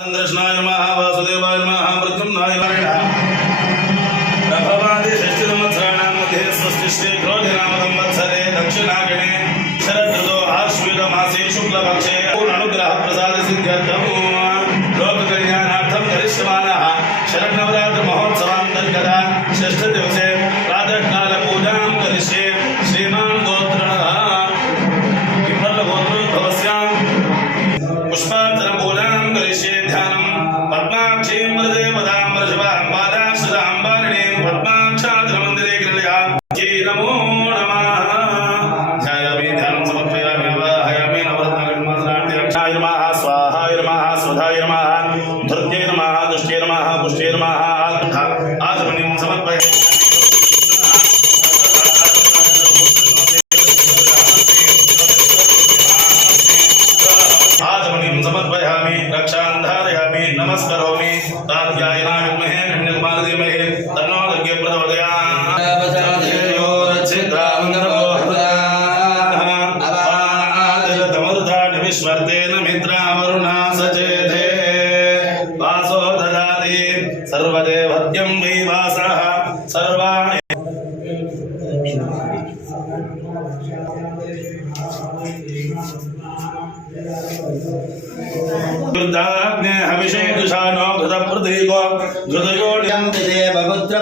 कृष्णाय नमः वासुदेवाय नमः प्रद्युम्नाय नमः प्रभवादि षष्टिसंवत्सराणां मध्ये स्वस्ति श्री क्रोधिनाम संवत्सरे दक्षिणाग्ने शरदृतौ आश्विनमासे शुक्लपक्षे पूर्णानुग्रहप्रसादसिद्ध्यर्थं लोककल्याणार्थं करिष्यमाणः शरन्नवरात्रमहोत्सवान्तर्गता षष्ठदिवसे प्रातःकालपूजां करिष्ये। श्रीमान् गोत्रः किम्बल्लगोत्रोद्भवस्य पुष्पार्चनपूजां करिष्ये। ध्यानं पद्माक्षीं वरदेवतां वृषभां पादाश्रितां वारिणीं पद्माक्षाचलमन्दिरे क्रीडया नमो नमः। ध्यायामि ध्यानं समर्पयामि आवाहयामि नवरत्नगणमात्राय नमः स्वाहाय नमः स्वधाय नमः धृत्यै नमः दुष्ट्यै नमः पुष्ट्यै नमः आचमनीं समर्पयामि। आचमनीं समर्पयामि रक्षां धारयामि नमस्करोमि तात्यायना विद्महे कन्याकुमारीधीमहि तन्नो दुर्गे प्रचोदयात्। विश्वर्तेन मित्रावरुणा सचेते वासो ददाति सर्वदेवत्यं वै वासः सर्वाणि दुर्दाग्ने हविषेदुषानो घृतप्रदीपो घृतयोड्यं देवपुत्र